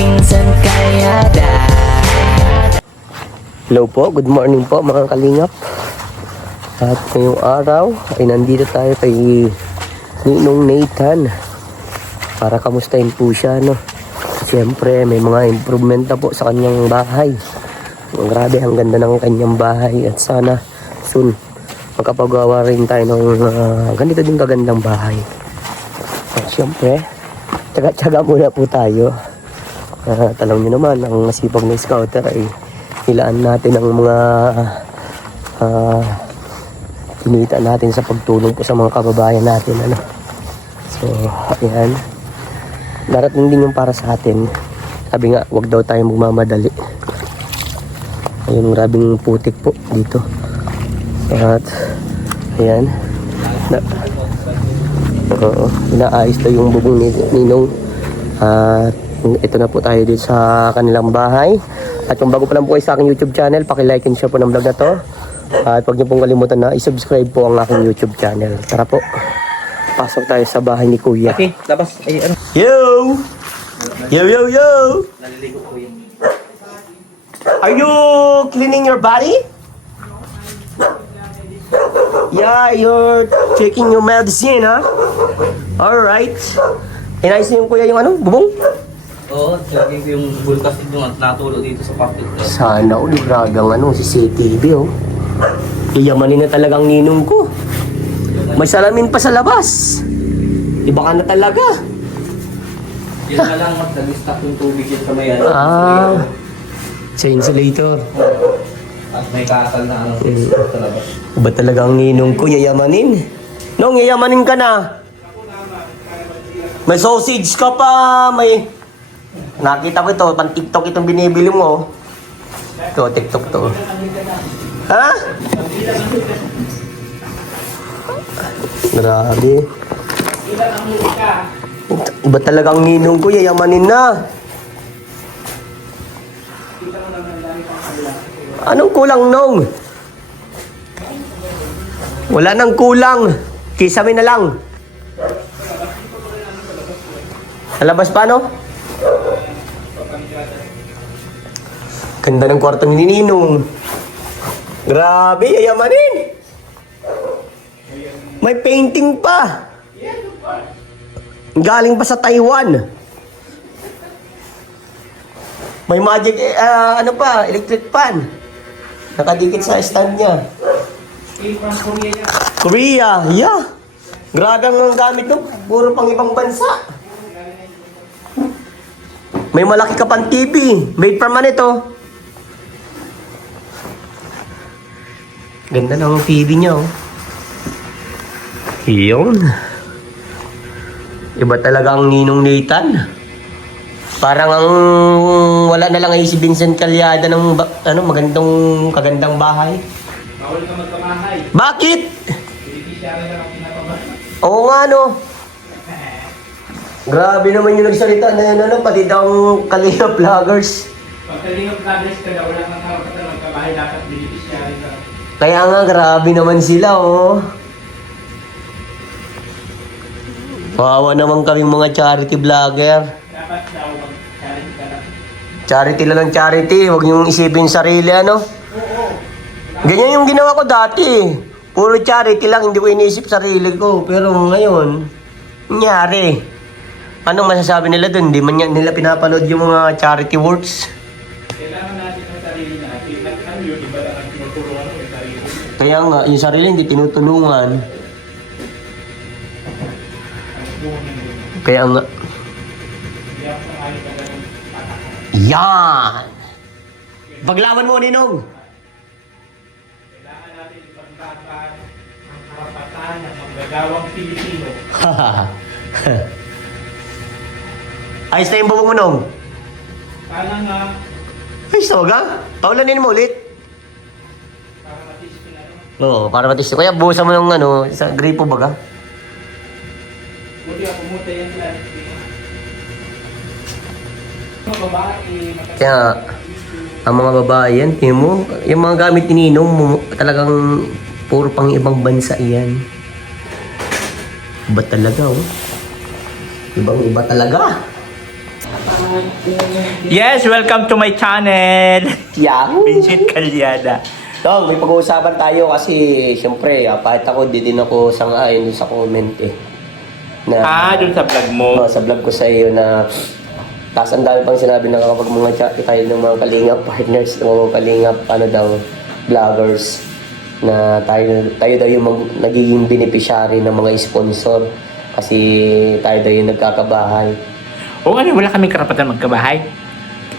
pinsan kaya Hello po, good morning po mga kalingap. At ngayong araw ay nandito tayo kay Ninong Nathan para kamustahin po siya, no. Siyempre may mga improvement na po sa kanyang bahay. Grabe, ang ganda ng kanyang bahay at sana soon magkapagawa rin tayo ng ganito din kagandang bahay. At siyempre tsaga-tsaga muna po tayo. Alam nyo naman, ang masipag na scouter ay ilaan natin ang mga kinita natin sa pagtulong po sa mga kababayan natin, ano. So ayan, darating din yung para sa atin. Sabi nga, wag daw tayo magmamadali. Ayun, grabing putik po dito. At ayan inaayos na yung bubong ni Ninong. At ito na po tayo dito sa kanilang bahay. At kung bago pa lang po kayo sa aking YouTube channel, paki-like and share po ng vlog na to. At huwag niyo pong kalimutan na i-subscribe po ang aking YouTube channel. Tara po, pasok tayo sa bahay ni Kuya. Okay, labas. Ay, ano? Yo! Yo, yo, yo! Naliligo ko yun. Are you cleaning your body? Yeah, you're taking your medicine, huh? Alright. Inayos niyo yung Kuya yung ano, bubong? Oo, lagi ko yung bulkas yung natulo dito sa pocket. Sana gragang ano, si CCTV, oh. Iyamanin na talagang ninong ko. May salamin pa sa labas. Iba ka na talaga. Yan na lang, nag-stock yung tubig yun sa may ano. Sa insulator. At may kasal na ano, sa labas. Iba talagang ninong ko, yayamanin. Nong, yayamanin ka na. May sausage ka pa, may... Nakita ko ito, pang TikTok itong binibili mo. Ito, TikTok to. Ha? Grabe. Iba talagang ninong ko, yayamanin na. Anong kulang, Nong? Wala nang kulang. Kisame na lang. Alabas pa, no? Ganda ng kwarto ni Ninong. Grabe, yayamanin. May painting pa. Galing pa sa Taiwan. May magic, ano pa, electric fan. Nakadikit sa stand niya. Korea, yeah. Grabe ang gamit nyo. Puro pang ibang bansa. May malaki ka pang TV. Made from ano ito? Ganda ng TV niya, oh. Iyon. Iba talaga ang Ninong Nathan. Parang ang wala na lang ay si Vincent Calyada ng ano, kagandang bahay. Bawal ka magpamahay. Bakit? Beneficiary na ang pinapabahay. Oo nga, no. Grabe naman yung nagsalita na yan, ano, pati daw ang Kalinga Vloggers. Pag Kalinga Vloggers ka na, wala kang karapatan magpabahay, dapat beneficiary ka. Kaya nga, grabe naman sila, oh. Kawawa naman kaming mga charity vlogger. Dapat daw mag-charity ka lang. Charity lang ng charity, huwag niyong isipin yung sarili, ano. Oo. Ganyan yung ginawa ko dati. Puro charity lang, hindi ko inisip sarili ko. Pero ngayon, nangyari. Anong masasabi nila dun? Hindi man nila pinapanood yung mga charity works. Kailangan natin ang sarili natin. Ano yun, iba lang ang tinutulungan mo yung sarili. Kaya nga, yung sarili hindi tinutulungan. Kaya nga. Yan! Paglaban mo, Ninong! Kailangan natin ipaglaban ang karapatan ng manggagawang Pilipino. Ayos na yung bubong mo, Nong. Sana nga, Ayos na, wag ha? Paulanin mo ulit. para matis ko na rin. Oo, para matis. Kaya buhusan mo ng ano, sa gripo baga. Buti ako muna yan sila. Mga babae, Kaya, ang mga babae yan, tingnan mo, yung mga gamit ni Ninong, talagang puro pang ibang bansa yan. Iba talaga, oh. Ibang iba talaga. Yes, welcome to my channel. Yahoo! Vincent Calyada. Dong, may pag-uusapan tayo kasi syempre, kahit ako, di din ako sang-ayon dun sa comment eh. Dun sa vlog mo. Sa vlog ko sa iyo na tapos ang dami pang sinabi na kapag mga chat tayo ng mga kalingap partners, ng mga kalingap, vloggers, na tayo daw yung nagiging beneficiary ng mga sponsor kasi tayo daw yung nagkakabahay. O wala kaming karapatan magkabahay.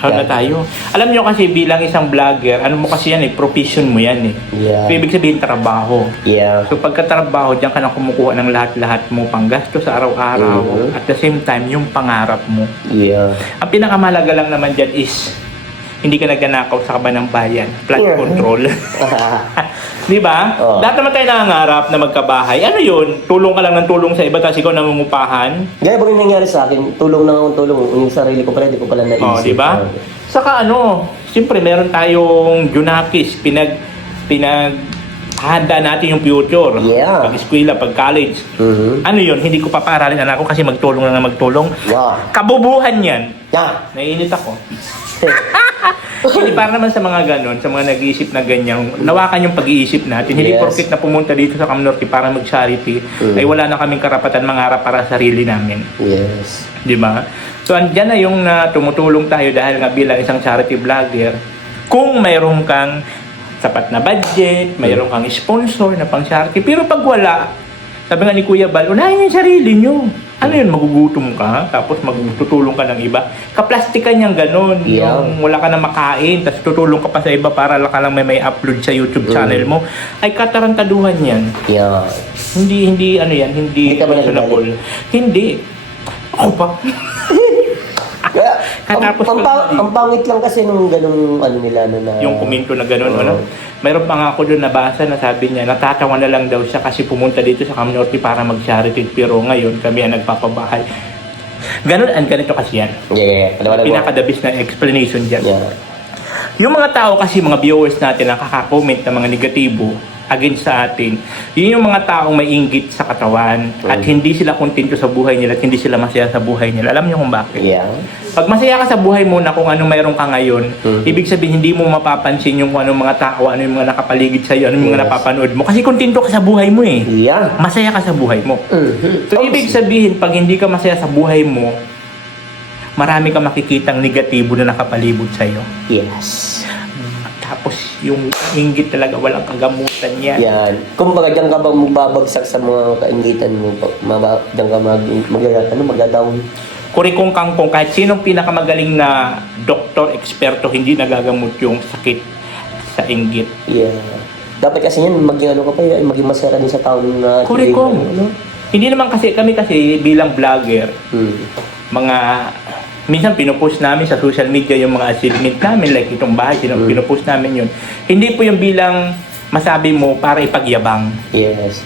Na tayo. Alam nyo kasi bilang isang vlogger, ano mo kasi yan profession mo yan Yeah. So, ibig sabihin trabaho. Yeah. So pagkatrabaho, diyan ka na kumukuha ng lahat-lahat mo panggasto sa araw-araw. At the same time, yung pangarap mo. Yeah. Ang pinakamalaga lang naman dyan is hindi ka nagnanakaw sa kaban ng bayan. Flood control. Di ba? Oh. Lahat naman tayo nangangarap na magkabahay. Ano yun? Tulong ka lang ng tulong sa iba, tapos ikaw nangungupahan. Gaya ba yung nangyari sa akin? Tulong na akong tulong. Yung sarili ko pala, di ko pala naisip. Oh, di ba? Saka siyempre meron tayong Junakis, handa natin yung future. Yeah. Pag eskwela, pag college. Ano yun? Hindi ko paparalin anak ko kasi magtulong na magtulong. Yeah. Kabubuhan yan. Yeah. Naiinit ako. Hindi para naman sa mga ganon, sa mga nag-iisip na ganyan, nawakan yung pag-iisip natin. Hindi Yes. porkit na pumunta dito sa Camnorte para mag-charity, ay wala na kaming karapatan mangarap para sa sarili namin. Yes. Di ba? So, andyan na yung tumutulong tayo dahil nga bilang isang charity vlogger. Kung mayroon kang sapat na budget, mayroon kang sponsor na pang charity, pero pag wala, sabi nga ni Kuya Bal, unahin yung sarili nyo. Ano yun, magugutom ka, tapos magtutulong ka ng iba. Kaplastikan niyang ganun, Yeah. yung wala ka na makain, tapos tutulong ka pa sa iba para lang ka lang may upload sa YouTube channel mo, ay katarantaduhan yan. Yeah. Hindi ano yan, hindi Hindi ka ba reasonable. Hindi. Ako pa. Kaya, Katapos ang pangit lang kasi nung ganung nila na Yung komento na gano'n, Oo. Mayroon pa nga ako doon nabasa na sabi niya, natatawa na lang daw siya kasi pumunta dito sa Camnorte para mag-charity, pero ngayon kami ang nagpapabahay. Ganun, ganito kasi yan. Yeah. Pinakadabis na explanation dyan. Yeah. Yung mga tao kasi, mga viewers natin na kaka-comment ng mga negatibo against sa atin, yun yung mga taong may inggit sa katawan at hindi sila kontento sa buhay nila at hindi sila masaya sa buhay nila. Alam niyo kung bakit? Yeah. Pag masaya ka sa buhay mo na kung ano mayroon ka ngayon, ibig sabihin hindi mo mapapansin yung ano mga tao, ano yung mga nakapaligid sa iyo, ano yung mga napapanood mo. Kasi kontento ka sa buhay mo eh. Yeah. Masaya ka sa buhay mo. So ibig sabihin, pag hindi ka masaya sa buhay mo, marami kang makikitang negatibo na nakapalibot sa iyo. Yes. Tapos yung inggit talaga walang kagamutan yan. Yan. Kumbaga, diyan ka bang magbabagsak sa mga kaingitan mo? Diyan ka magdadaw. Kurikong kangkong, kahit sinong pinakamagaling na doktor, eksperto, hindi nagagamot yung sakit sa inggit. Yeah. Dapat kasi yan, maging ka pa, maging masaya din sa taon na... Kurikong. Hindi naman kasi, kami kasi bilang vlogger, mga... Minsan pinupost namin sa social media yung mga achievement namin, like itong bahay, pinupost namin yun. Hindi po yung bilang masabi mo para ipagyabang. Yes.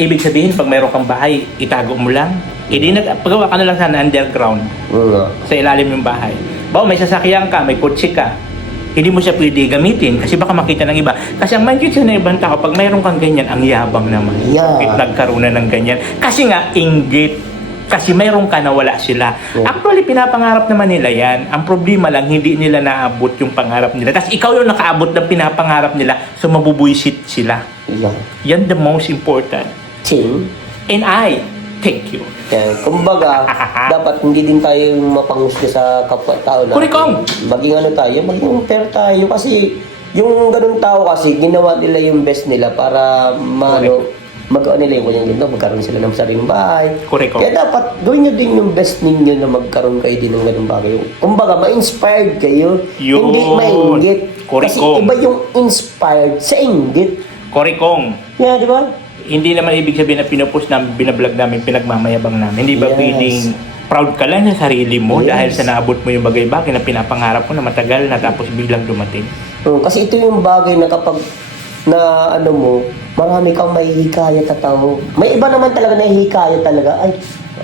Ibig sabihin, pag mayroon kang bahay, itago mo lang. Pagawa ka na lang sana underground, sa ilalim yung bahay. Bawa may sasakyan ka, may kotse ka, hindi mo siya pwede gamitin kasi baka makita ng iba. Kasi ang mindset sa ibang tao, pag mayroon kang ganyan, ang yabang naman. Yeah. Bakit nagkaroon na ng ganyan? Kasi nga, inggit. Kasi mayroon ka na wala sila. Yeah. Actually, pinapangarap naman nila yan. Ang problema lang, hindi nila naabot yung pangarap nila. Tapos ikaw yung nakaabot ng pinapangarap nila, so mabubuisit sila. Yeah. Yan the most important. Ting. And I, thank you. Yan. Kumbaga, dapat hindi din tayo mapangusga sa kapwa-tao na. Kurikong! Maging maging fair tayo. Kasi, yung ganun tao kasi, ginawa nila yung best nila para nila yung kanyang ginto, magkaroon sila ng sariling bahay. Kurikong. Kaya dapat gawin nyo din yung best ninyo na magkaroon kayo din ng ganung bagay. Kumbaga, ma-inspired kayo, Yun. hindi ma-inggit. Kasi Kurikong. iba yung inspired sa inggit. Korikong, Yeah, di ba? hindi naman ibig sabihin na pinupost namin, binablog namin, pinagmamayabang namin. Hindi ba Yes. pwedeng proud ka lang sa sarili mo Yes. dahil sa naabot mo yung bagay-bagay na pinapangarap mo na matagal na tapos biglang dumating? Kasi ito yung bagay na kapag marami kang mahihikayat at tao. May iba naman talaga na hihikayat talaga. Ay,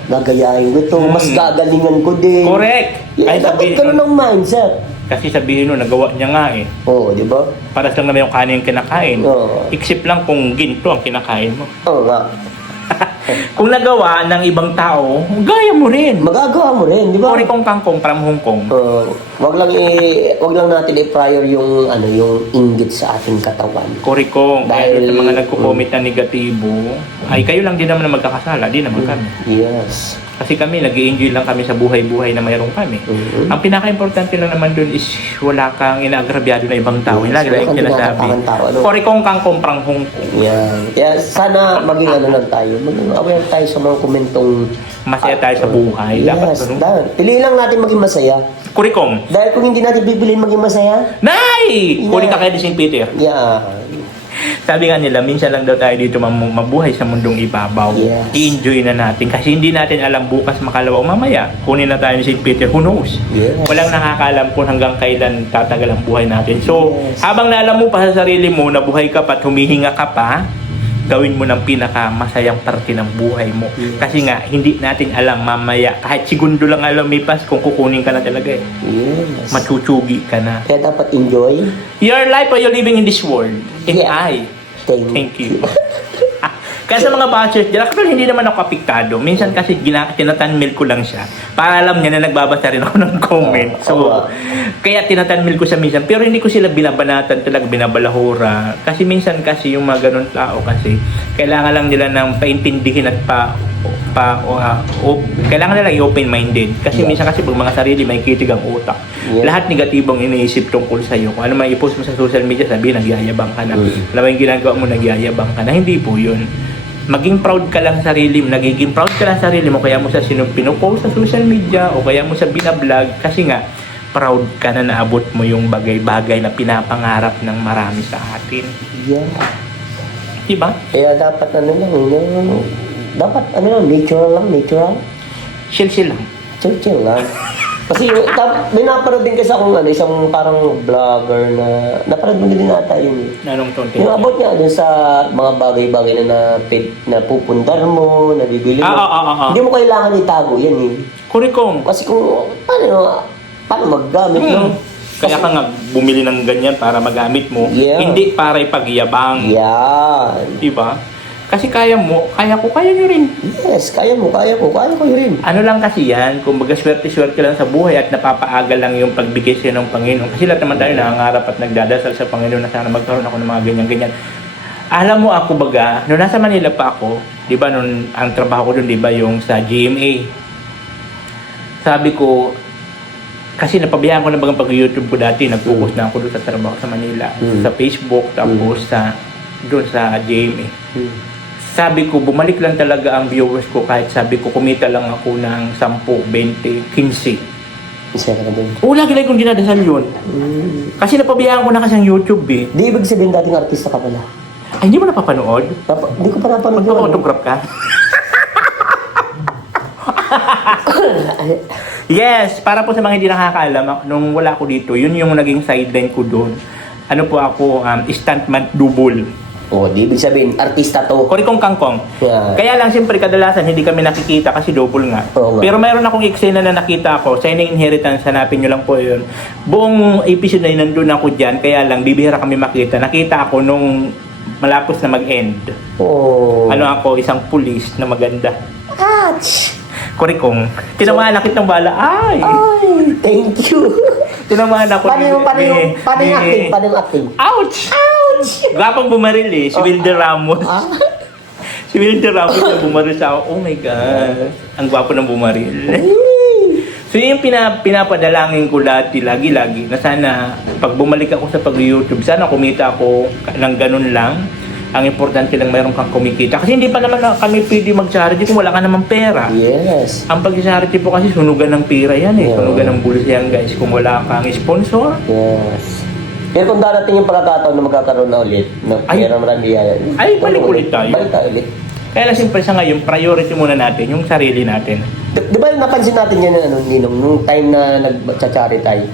gagayahin ko ito. Mas gagalingan ko din. Correct! Yeah, dapat ganun ang mindset. Kasi sabihin mo, nagawa niya nga eh. Oo, di ba? Para lang naman yung kanin yung kinakain. Oo. Except lang kung ginto ang kinakain mo. Oo nga. Kung nagawa ng ibang tao, gaya mo rin. Magagawa mo rin, di ba? Kori kong kangkong from Hong Kong. Wag lang natin i-prior yung yung inggit sa ating katawan. Kori kong, Dahil- dahil sa mga nagko-comment na negatibo, ay kayo lang din naman na magkakasala, di naman kami. Yes. Kasi kami, nag-i-enjoy lang kami sa buhay-buhay na mayroon kami. Mhm. Ang pinaka-importante lang naman dun is wala kang inaagrabyado na ibang tao. Yes, Lagi wala lang kang sinasabi. tinatapakang tao, ano? Kori kong kangkong from Hong Kong. Yan. Kaya sana maging lang tayo. Maging aware tayo sa mga komentong Masaya tayo sa buhay. Dapat Yes. ganun. Dahil, piliin lang natin maging masaya. Kori kong, Dahil kung hindi natin bibiliin maging masaya, Nay! Kori ka kay St. Peter. yeah. Sabi nga nila, minsan lang daw tayo dito mabuhay sa mundong ibabaw. Yes. I-enjoy na natin. Kasi hindi natin alam bukas, makalawa o mamaya, kunin na tayo ni St. Peter, who knows? Yes. Walang nakakaalam kung hanggang kailan tatagal ang buhay natin. So, Yes. habang naalam mo pa sa sarili mo na buhay ka pa at humihinga ka pa, gawin mo ng pinakamasayang parte ng buhay mo. Yes. Kasi nga, hindi natin alam mamaya, kahit segundo lang alam lumipas, kung kukunin ka na talaga eh. Yes. Machuchugi ka na. Kaya dapat enjoy. Your life while you're living in this world. And Yeah. Thank you. Kaya sa mga bashers dyan, actually hindi naman ako apektado. Minsan kasi tinatanmil ko lang siya. Para alam niya na nagbabasa rin ako ng comment. So, kaya tinatanmil ko sa minsan. Pero hindi ko sila binabanatan talaga, binabalahura. Kasi minsan kasi yung mga ganun tao kasi, kailangan lang nila ng paintindihin at kailangan nila i-open-minded. Kasi minsan kasi pag mga sarili, may kitig ang utak. Yeah. Lahat negatibong iniisip tungkol sa'yo. Kung ano man i-post mo sa social media, sabihin, nagyayabang ka na. Alam mo yung ginagawa mo, nagyayabang ka na. Hindi po yun. Maging proud ka lang sa sarili mo, nagiging proud ka lang sa sarili mo, kaya mo sa pinupost sa social media o kaya mo sa binablog, kasi nga, proud ka na naabot mo yung bagay-bagay na pinapangarap ng marami sa atin. Yeah. Diba? Kaya dapat natural. Chill lang. Chill lang. Kasi may napanood din kasi akong isang parang vlogger na napanood mo din ata yun. Anong content? Yung about nga dun sa mga bagay-bagay na pupundar mo, nabibili mo. Hindi mo kailangan itago yan eh. Kurikong. Kasi kung paano maggamit no? Kaya ka nga bumili ng ganyan para magamit mo, Yeah. hindi para ipagyabang. Yan. Diba? Kasi kaya mo, kaya nyo rin. Yes, kaya ko rin. Ano lang kasi yan, kung baga swerte-swerte lang sa buhay at napapaagal lang yung pagbigay sa'yo ng Panginoon. Kasi lahat naman tayo nangangarap at nagdadasal sa Panginoon na sana magkaroon ako ng mga ganyan-ganyan. Alam mo ako baga, nung nasa Manila pa ako, di ba, nung ang trabaho ko doon, di ba, yung sa GMA. Sabi ko, kasi napabayaan ko na bagang pag-YouTube ko dati, nag-focus na ako doon sa trabaho sa Manila, sa Facebook, tapos doon sa GMA. Sabi ko, bumalik lang talaga ang viewers ko kahit sabi ko, kumita lang ako ng 10, 20, 15. Isa ka na din. Oo, lagi kong dinadasal yun. Kasi napabayaan ko na kasi ang YouTube eh. Di ibig sabihin dating artista ka pala. Ay, hindi mo napapanood? Hindi ko pa napanood yun. Magpapa-autograph ka? Yes, para po sa mga hindi nakakaalam, nung wala ako dito, yun yung naging sideline ko doon. Ano po ako, stuntman double. Di ibig sabihin, artista to. Kori kong kangkong. Yeah. Kaya lang, siyempre, kadalasan hindi kami nakikita kasi double nga. Oo nga. Pero mayroon akong eksena na nakita ko, Shining Inheritance, hanapin nyo lang po yun. Buong episode na yun, nandun ako dyan, kaya lang, bibihira kami makita. Nakita ako nung malapos na mag-end. Ano ako, isang pulis na maganda. Ouch! Kori kong, tinamaan nakit ng bala. Ay! Thank you! Tinamaan ako. Paano yung acting? Ouch! Gwapang bumaril eh, si Wilder Ramos. Si Wilder Ramos na bumaril sa ako. Oh my God. Ang gwapo ng bumaril. So yung pinapadalangin ko dati, lagi-lagi, na sana pag bumalik ako sa pag-YouTube, sana kumita ako ng ganun lang. Ang importante lang mayroon kang kumikita. Kasi hindi pa naman kami pwede mag-charity kung wala ka naman pera. Yes. Ang pag-charity po kasi sunugan ng pera yan eh. Yeah. Sunugan ng bulis yan guys. Kung wala kang sponsor, Yes. Pero kung darating yung pagkakataon na magkakaroon na ulit, na pera marami yan. balik ulit tayo. Balik tayo ulit. Kaya lang siyempre sa ngayon, priority muna natin yung sarili natin. Di ba napansin natin yan, Ninong, nung time na nag-charity tayo?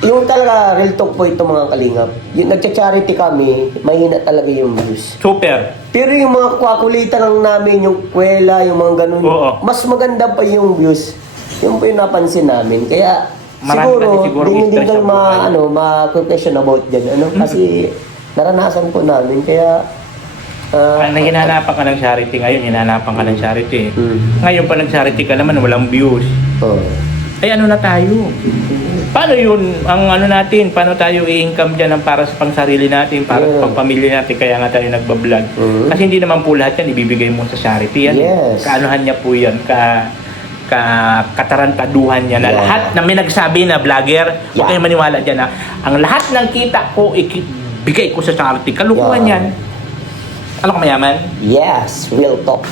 Yung talaga, real talk po ito mga kalingap. Yung nag-charity kami, mahina talaga yung views. Super. Pero yung mga kwakulitan lang namin, yung kwela, yung mga ganun, Oo. mas maganda pa yung views. Yung po yung napansin namin. Kaya Marami kasi siguro hindi stress daw sa buhay. ma-question about dyan. Kasi naranasan po namin. Kaya Hinahanapan ka ng charity ngayon, hinahanapan ka ng charity. Mm. Ngayon pa nag-charity ka naman, walang views. Oh. Ay ano na tayo? Paano yun? Ang ano natin, paano tayo i-income dyan ng para sa pangsarili natin, para sa pangpamilya natin, kaya nga tayo nagbablog. Kasi hindi naman po lahat yan ibibigay mo sa charity yan. Yes. Kaanuhan niya po yan, katarantaduhan niya na lahat na may nagsabi na vlogger, huwag kayong maniwala dyan na ang lahat ng kita ko, bigay ko sa charity. Kalukuhan yan. Ano ka mayaman? Yes, real talk.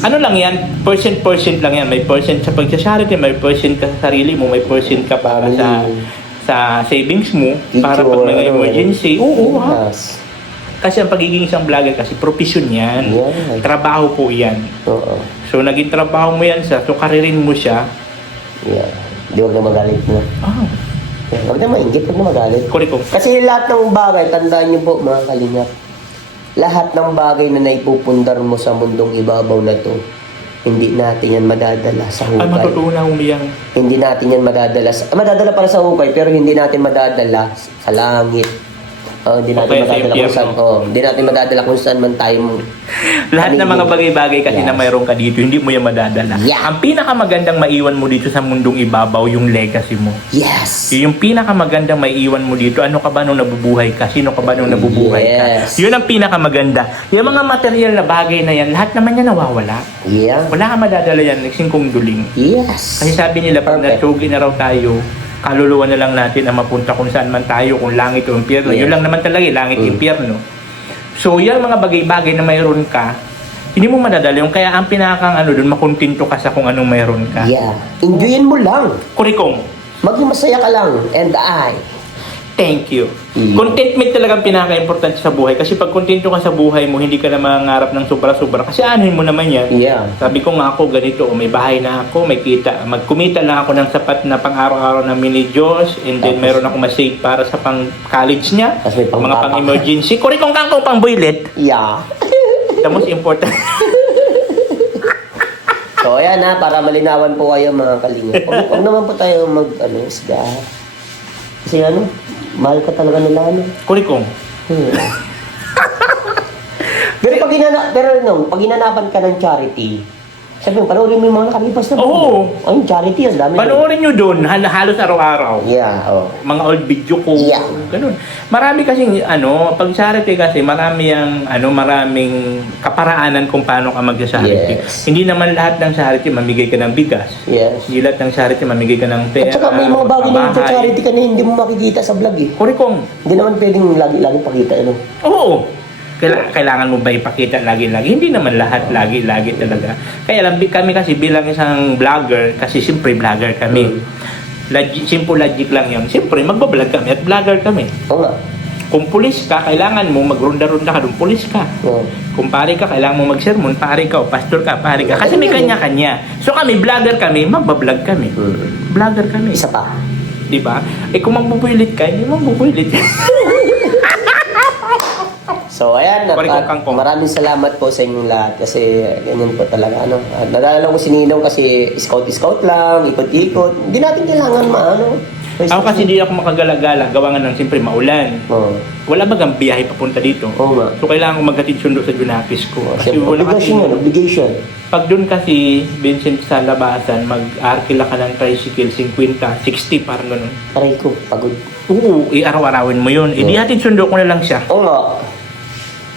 Ano lang yan, percent lang yan. May percent sa pag-charity, may percent ka sa sarili mo, may percent ka para sa savings mo, para pag may emergency. Oo, ha? Yes. Kasi ang pagiging isang vlogger kasi profesyon yan. Yeah. Trabaho po yan. Oo. So naging trabaho mo yan so karirin mo siya. Yeah. Di wag na magalit na. Ah, Yeah. Wag na maingit, wag na magalit. koreko. Kasi lahat ng bagay, tandaan niyo po mga kalingap, lahat ng bagay na naipupundar mo sa mundong ibabaw na to, hindi natin yan madadala sa Ay, hukay. matutunan umiyang. Hindi natin yan madadala para sa hukay, pero hindi natin madadala sa langit. Hindi natin Okay, sa madadala kung saan. impyerno. Hindi natin madadala kung saan man tayo. Lahat ng mga bagay-bagay kasi Yes. na mayroon ka dito, hindi mo yan madadala. Yeah. Ang pinakamagandang maiwan mo dito sa mundong ibabaw, yung legacy mo. Yes. Yung pinakamagandang maiiwan mo dito, ano ka ba nung nabubuhay ka? Sino ka ba nung nabubuhay Yes. ka? Yun ang pinakamaganda. Yung mga material na bagay na yan, lahat naman yan nawawala. Yeah. Wala ka madadala yan, nagsingkong duling. Yes. Kasi sabi nila, pag Perfect. natsugi na raw tayo, kaluluwa na lang natin ang mapunta kung saan man tayo, kung langit o impyerno. Yeah. Yun lang naman talaga, langit impyerno. So, yan mga bagay-bagay na mayroon ka, hindi mo madadala yung kaya ang pinakang ano doon, makontento ka sa kung anong mayroon ka. Yeah. Enjoyin mo lang. Kurikong, Maging masaya ka lang. And thank you. Yeah. Contentment talagang pinaka-importante sa buhay. Kasi pag kontento ka sa buhay mo, hindi ka na mangarap ng sobra-sobra. Kasi anuhin mo naman yan. Yeah. Sabi ko nga ako, ganito, may bahay na ako, may kita. Magkumita lang ako ng sapat na pang-araw-araw na mini Diyos. And then, Tapos, meron ako masave para sa pang-college niya. Tapos may Mga pang-papa. pang-emergency. Kurikong kangkong pang-boylet. Yeah. The most important. So, ayan ha, para malinawan po kayo mga kalingap. Huwag naman po tayo isda. Kasi mahal ka talaga nila, Kurikong. Pero pag inanapan ka ng charity, sabi mo, panoorin mo yung mga nakalipas na Oo. Ay, charity, ang dami. Panoorin nyo doon, halos araw-araw. Yeah, Mga old video ko, Yeah. ganun. Marami kasing pag charity kasi maraming kaparaanan kung paano ka mag-charity. Yes. Hindi naman lahat ng charity mamigay ka ng bigas. Yes. Hindi lahat ng charity mamigay ka ng pera. At saka may mga bagay na pabahay. charity ka na hindi mo makikita sa vlog eh. Kurikong. Hindi naman pwedeng lagi pakita, Oo. Kailangan mo ba ipakita lagi-lagi? Hindi naman lahat lagi-lagi talaga. Kaya lang kami kasi bilang isang vlogger, kasi siyempre vlogger kami. Simple logic lang yun. Siyempre magbablog kami at vlogger kami. Oo nga. Kung pulis ka, kailangan mo magronda-ronda ka doon, pulis ka. Oo. Kung pare ka, kailangan mo mag-sermon, pare ka, o pastor ka, pare ka. Kasi may kanya-kanya. So kami, vlogger kami, magbablog kami. Vlogger kami. Isa pa. Di ba? Kung magbubuilit ka, hindi magbubuilit. So, ayan. Kurikong kangkong. Maraming salamat po sa inyong lahat kasi ganyan po talaga. Nalala ko si Ninong kasi scout lang, ikot-ikot. Hindi natin kailangan Ako kasi hindi ako makagala-gala, gawa nga ng siyempre maulan. Oo. Wala bagang biyahe papunta dito. Oo nga. So kailangan ko maghatid sundo sa Junakis ko. Kasi Siyempre, wala kasi, obligation. pag doon kasi, Vincent, sa labasan, mag-arkila ka ng tricycle, 50, 60, parang ganun. Aray ko, pagod. Oo, i-araw-arawin mo yun. Di hatid sundo ko na lang siya. Oo nga.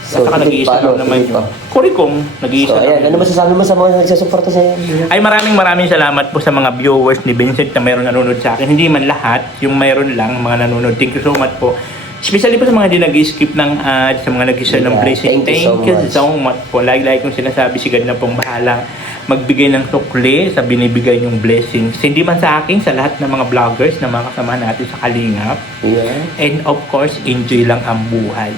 So, saka nag-iisa lang naman yun. Kurikong, nag-iisa So, ayan. lang. Ano masasabi mo sa mga nagsusuporta sa'yo? Ay maraming salamat po sa mga viewers ni Vincent na mayroon nanonood sa akin. Hindi man lahat, yung mayroon lang, mga nanonood. Thank you so much po. Especially po sa mga hindi nag-skip ng ads, sa mga nag-share ng Yeah, blessing. thank you so much. po. Like kong sinasabi, si God na pong bahala magbigay ng tukli sa binibigay niyong blessings. Hindi man sa akin, sa lahat ng mga vloggers na mga kasama natin sa Kalingap. Yeah. And of course, enjoy lang ang buhay.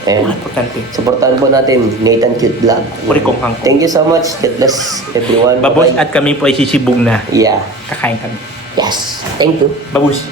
And Importante. supportahan po natin Nathan Cute Vlog. Kurikong kangkong. Thank you so much. God bless everyone. Babos Bye-bye. at kami po ay sisibong na. Yeah. Kakain kami. Yes. Thank you. Babos.